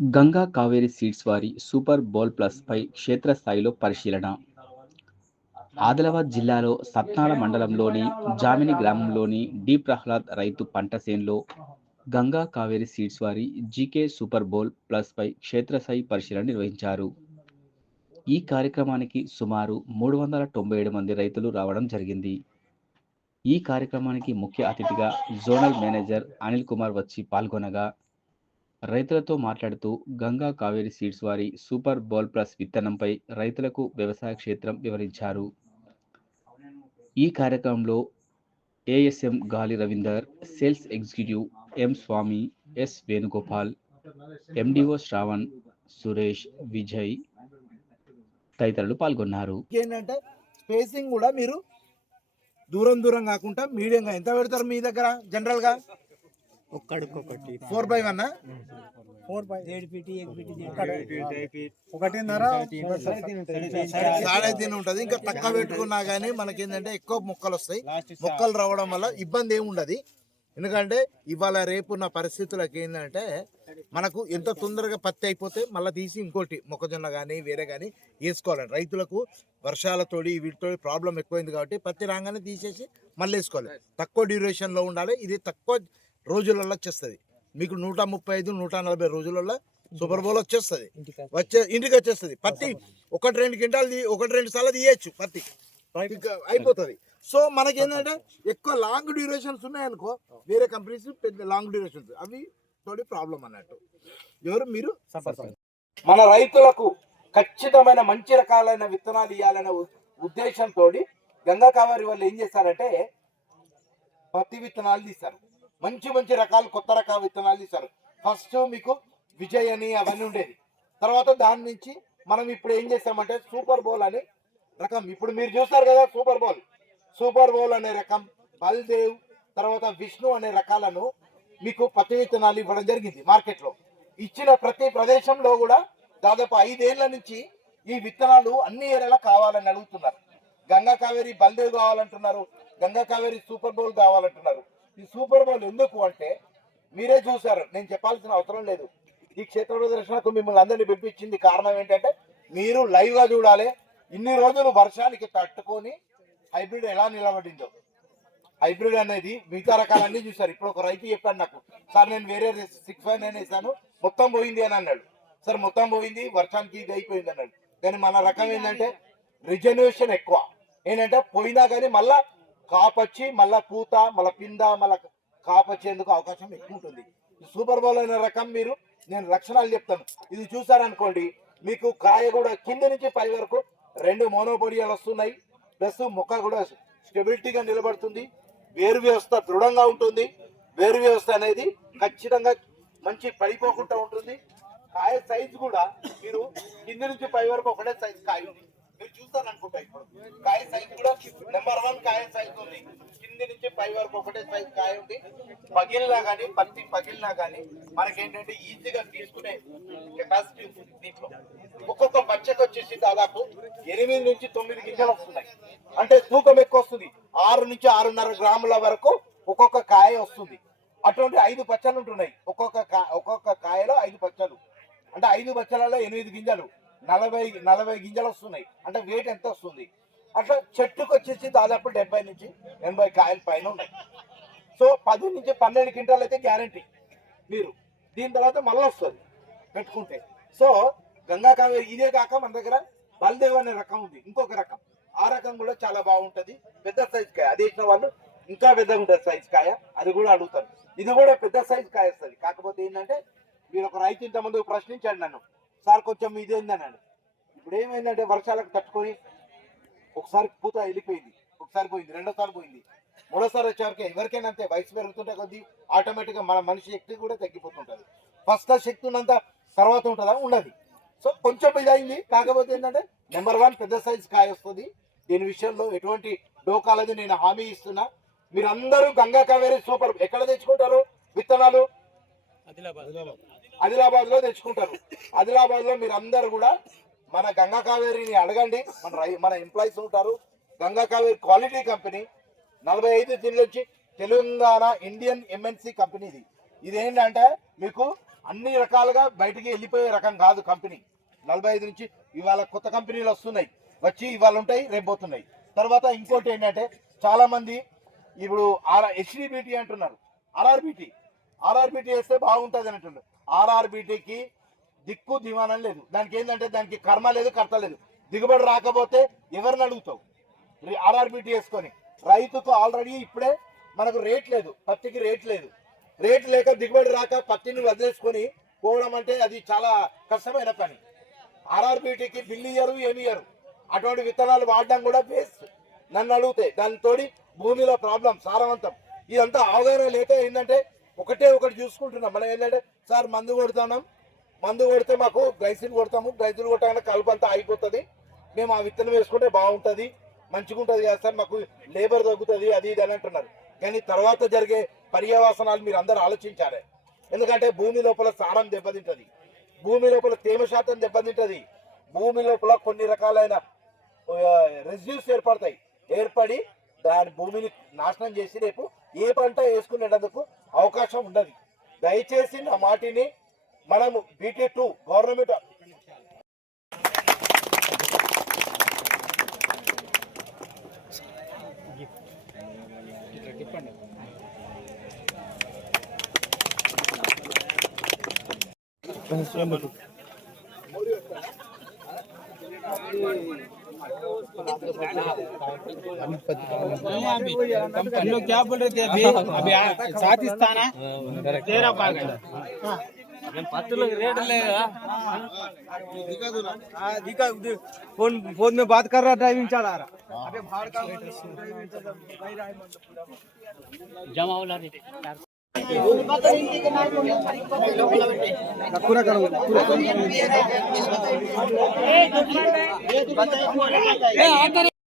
Ganga Kaveri seeds వారి super బోల్ plus pi క్షేత్రస్థాయిలో పరిశీలన. ఆదిలాబాద్ జిల్లాలో సత్నాల మండలంలోని జామిని గ్రామంలోని డి ప్రహ్లాద్ రైతు పంట చేనులో గంగా కావేరి సీడ్స్ వారి జీకే సూపర్ బోల్ ప్లస్ పై క్షేత్రస్థాయి పరిశీలన నిర్వహించారు. ఈ కార్యక్రమానికి సుమారు 397 మంది రైతులు రావడం జరిగింది. ఈ కార్యక్రమానికి ముఖ్య అతిథిగా జోనల్ మేనేజర్ అనిల్ కుమార్ వచ్చి పాల్గొనగా రైతులతో మాట్లాడుతూ గంగా కావేరి సీడ్స్ వారి సూపర్ బోల్ ప్లస్ విత్తనంపై రైతులకు వ్యవసాయ క్షేత్రం వివరించారు. ఈ కార్యక్రమంలో ఏఎస్ఎం గాలి రవీందర్, సేల్స్ ఎగ్జిక్యూటివ్ ఎం స్వామి, ఎస్ వేణుగోపాల్, ఎండిఓ శ్రావణ్, సురేష్, విజయ్ తదితరులు పాల్గొన్నారు. ఏంటంటే స్పేసింగ్ కూడా మీరు దూరం దూరం కాకుండా మీడియంగా ఎంత పెడతారు మీ దగ్గర జనరల్ గా? ఒక్కడికొకటి 4x1 3 ఉంటుంది. ఇంకా తక్కువ పెట్టుకున్నా కానీ మనకేంటంటే ఎక్కువ మొక్కలు వస్తాయి. మొక్కలు రావడం వల్ల ఇబ్బంది ఏమి ఉండదు. ఎందుకంటే ఇవాళ రేపున్న పరిస్థితులకు ఏంటంటే మనకు ఎంత తొందరగా పత్తి అయిపోతే మళ్ళీ తీసి ఇంకోటి మొక్కజొన్న కానీ వేరే కానీ వేసుకోవాలి. రైతులకు వర్షాలతోటి వీటితో ప్రాబ్లం ఎక్కువైంది కాబట్టి పత్తి రాగానే తీసేసి మళ్ళీ వేసుకోవాలి. తక్కువ డ్యూరేషన్లో ఉండాలి. ఇది తక్కువ రోజులలో వచ్చేస్తుంది. మీకు 135, 140 రోజులలో సూపర్ బోల్ వచ్చేస్తుంది. ఇంటికి వచ్చేస్తుంది. పత్తి 1-2 క్వింటాలు 1-2 సార్లు తీయచ్చు. పత్తి అయిపోతుంది. సో మనకేంటంటే ఎక్కువ లాంగ్ డ్యూరేషన్స్ ఉన్నాయనుకో, వేరే కంపెనీస్ పెద్ద లాంగ్ డ్యూరేషన్స్ అవి తోటి ప్రాబ్లం అన్నట్టు. ఎవరు మీరు మన రైతులకు ఖచ్చితమైన మంచి రకాలైన విత్తనాలు ఇవ్వాలనే ఉద్దేశంతో గంగా కావేరి వాళ్ళు ఏం చేస్తారంటే పత్తి విత్తనాలు తీస్తారు. మంచి మంచి రకాలు, కొత్త రకాల విత్తనాలు తీస్తారు. ఫస్ట్ మీకు విజయ్ అని అవన్నీ ఉండేది. తర్వాత దాని నుంచి మనం ఇప్పుడు ఏం చేస్తామంటే సూపర్ బోల్ అని రకం, ఇప్పుడు మీరు చూస్తారు కదా సూపర్ బోల్ అనే రకం, బల్దేవ్, తర్వాత విష్ణు అనే రకాలను మీకు పత్తి విత్తనాలు ఇవ్వడం జరిగింది. మార్కెట్లో ఇచ్చిన ప్రతి ప్రదేశంలో కూడా దాదాపు 5 ఏళ్ల నుంచి ఈ విత్తనాలు అన్ని ఏరియాలో కావాలని అడుగుతున్నారు. గంగా కావేరి బల్దేవ్ కావాలంటున్నారు, గంగా కావేరి సూపర్ బోల్ కావాలంటున్నారు. ఈ సూపర్ బోల్ ఎందుకు అంటే మీరే చూసారు, నేను చెప్పాల్సిన అవసరం లేదు. ఈ క్షేత్ర ప్రదర్శనకు మిమ్మల్ని అందరినీ పిలిపించింది కారణం ఏంటంటే మీరు లైవ్ గా చూడాలి. ఇన్ని రోజులు వర్షానికి తట్టుకొని హైబ్రిడ్ ఎలా నిలబడిందో. హైబ్రిడ్ అనేది మిగతా రకాలన్నీ చూసారు. ఇప్పుడు ఒక రైతు చెప్పాడు నాకు, సార్ నేను వేరే 659 వేసాను మొత్తం పోయింది అని అన్నాడు. సార్ మొత్తం పోయింది, వర్షానికి ఇది అయిపోయింది అన్నాడు. కానీ మన రకం ఏంటంటే రిజర్వేషన్ ఎక్కువ. ఏంటంటే పోయినా కానీ మళ్ళా కాపొచ్చి మళ్ళా పూత, మళ్ళా పింద, మళ్ళా కాపొచ్చేందుకు అవకాశం ఎక్కువ ఉంటుంది. సూపర్ బౌల్ అనే రకం మీరు నేను లక్షణాలు చెప్తాను. ఇది చూసారనుకోండి, మీకు కాయ కూడా కింద నుంచి పై వరకు 2 మోనోపోడియాలు వస్తున్నాయి. ప్లస్ మొక్క కూడా స్టెబిలిటీగా నిలబడుతుంది. వేరు వ్యవస్థ దృఢంగా ఉంటుంది. వేరు వ్యవస్థ అనేది ఖచ్చితంగా మంచి పడిపోకుండా ఉంటుంది. కాయ సైజు కూడా మీరు కింద నుంచి పై వరకు ఒకటే సైజు కాయ ఉంది. మీరు చూస్తారు అనుకుంటా, ఇప్పుడు కాయ సైజు కూడా నెంబర్ 1 కాయ సైజు ఉంది. కింది నుంచి పై వరకు ఒకటే సైజు కాయ ఉంది. పగిలినా కానీ పత్తి పగిలినా కానీ మనకేంటంటే ఈజీగా తీసుకునే కెపాసిటీ ఉంటుంది దీంట్లో. ఒక్కొక్క పచ్చకి వచ్చేసి దాదాపు 8 నుంచి 9 గింజలు వస్తున్నాయి. అంటే తూకం ఎక్కువ వస్తుంది. 6 నుంచి 6.5 గ్రాముల వరకు ఒక్కొక్క కాయ వస్తుంది. అటువంటి 5 పచ్చలు ఉంటున్నాయి. ఒక్కొక్క కాయలో 5 పచ్చలు అంటే 5 పచ్చలలో 8 గింజలు, 40 గింజలు వస్తున్నాయి. అంటే వెయిట్ ఎంత వస్తుంది? అట్లా చెట్టుకు వచ్చేసి దాదాపు 70 నుంచి 80 కాయల పైన ఉన్నాయి. సో 10 నుంచి 12 క్వింటాలు అయితే గ్యారంటీ మీరు. దీని తర్వాత మళ్ళీ వస్తుంది పెట్టుకుంటే. సో గంగా కావేరి ఇదే కాక మన దగ్గర బల్దేవ్ అనే రకం ఉంది, ఇంకొక రకం. ఆ రకం కూడా చాలా బాగుంటది. పెద్ద సైజ్ కాయ, అది వేసిన వాళ్ళు ఇంకా పెద్దగా ఉంటుంది సైజ్ కాయ, అది కూడా అడుగుతారు. ఇది కూడా పెద్ద సైజ్ కాయ వస్తుంది. కాకపోతే ఏంటంటే మీరు ఒక రైతు ఇంతమంది ప్రశ్నించాడు నన్ను, సార్ కొంచెం ఇదేంది అన్నాడు. ఇప్పుడు ఏమైందంటే వర్షాలకు తట్టుకొని ఒకసారి పూత వెళ్ళిపోయింది, ఒకసారి పోయింది, రెండోసారి పోయింది, మూడోసారి వచ్చేవరకు ఎవరికైనా అంతే. వయసు పెరుగుతుంటే కొద్దీ ఆటోమేటిక్గా మన మనిషి శక్తి కూడా తగ్గిపోతుంటుంది. ఫస్ట్ శక్తి ఉన్నంత తర్వాత ఉంటుందా? ఉండదు. సో కొంచెం ఇది అయింది. కాకపోతే ఏంటంటే నెంబర్ 1 పెద్ద సైజ్ కాయ వస్తుంది. దీని విషయంలో ఎటువంటి డోకాలది నేను హామీ ఇస్తున్నా. మీరు అందరూ గంగా కావేరి సూపర్ ఎక్కడ తెచ్చుకుంటారు విత్తనాలు? ఆదిలాబాద్ లో తెచ్చుకుంటారు. ఆదిలాబాద్ లో మీరు అందరు కూడా మన గంగా కావేరిని అడగండి. మన ఎంప్లాయీస్ ఉంటారు. గంగా కావేరి క్వాలిటీ కంపెనీ 45 జిల్లా నుంచి తెలంగాణ ఇండియన్ ఎంఎన్సి కంపెనీ. ఇది ఏంటంటే మీకు అన్ని రకాలుగా బయటికి వెళ్ళిపోయే రకం కాదు కంపెనీ. 45 నుంచి ఇవాళ కొత్త కంపెనీలు వస్తున్నాయి, వచ్చి ఇవాళ ఉంటాయి, రేపు పోతున్నాయి. తర్వాత ఇంకోటి ఏంటంటే చాలా మంది ఇప్పుడు హెచ్డిబిటీ అంటున్నారు, ఆర్ఆర్బిటీ వేస్తే బాగుంటుంది అని అంటున్నారు. ఆర్ఆర్బిటీకి దిక్కు దివానం లేదు. దానికి ఏంటంటే దానికి కర్మ లేదు, కర్త లేదు. దిగుబడి రాకపోతే ఎవరిని అడుగుతావు? ఆర్ఆర్బిటీ వేసుకొని రైతుకు ఆల్రెడీ ఇప్పుడే మనకు రేట్ లేదు, పత్తికి రేట్ లేదు. రేట్ లేక దిగుబడి రాక పత్తిని వదిలేసుకొని పోవడం అంటే అది చాలా కష్టమైన పని. ఆర్ఆర్బిటీకి బిల్లు ఇయ్యరు, ఏమి ఇయ్యరు. అటువంటి విత్తనాలు వాడడం కూడా వేస్ట్ నన్ను అడిగితే. దానితో భూమిలో ప్రాబ్లం, సారవంతం ఇదంతా అవగాహన లేక ఏంటంటే ఒకటి చూసుకుంటున్నాం మనం. ఏంటంటే సార్ మందు కొడుతున్నాం, మందు కొడితే మాకు గ్లైసిన్ కొడతాము, గ్లైసిన్ కొట్టగానే కలుపు అంతా అయిపోతుంది, మేము ఆ విత్తనం వేసుకుంటే బాగుంటుంది, మంచిగా ఉంటుంది కదా సార్, మాకు లేబర్ తగ్గుతుంది, అది ఇది అని అంటున్నారు. కానీ తర్వాత జరిగే పర్యవసనాలు మీరు అందరూ ఆలోచించాలి. ఎందుకంటే భూమి లోపల సారం దెబ్బతింటుంది, భూమి లోపల తేమ శాతం దెబ్బతింటుంది, భూమి లోపల కొన్ని రకాలైన రెసిడ్యూస్ ఏర్పడి దాని భూమిని నాశనం చేసి రేపు ఏ పంట వేసుకునేందుకు అవకాశం ఉండదు. దయచేసి నా మాటిని మనము BT2 గవర్నమెంట్ हम लोग क्या बोल रहे थे अभी अभी साथ ही स्थान है तेरा पागल पत्तों रेट लेगा दिखा फोन में बात कर रहा, ड्राइविंग चला रहा, अबे भाड़ का जमा वाला रेट पूरा करो पूरा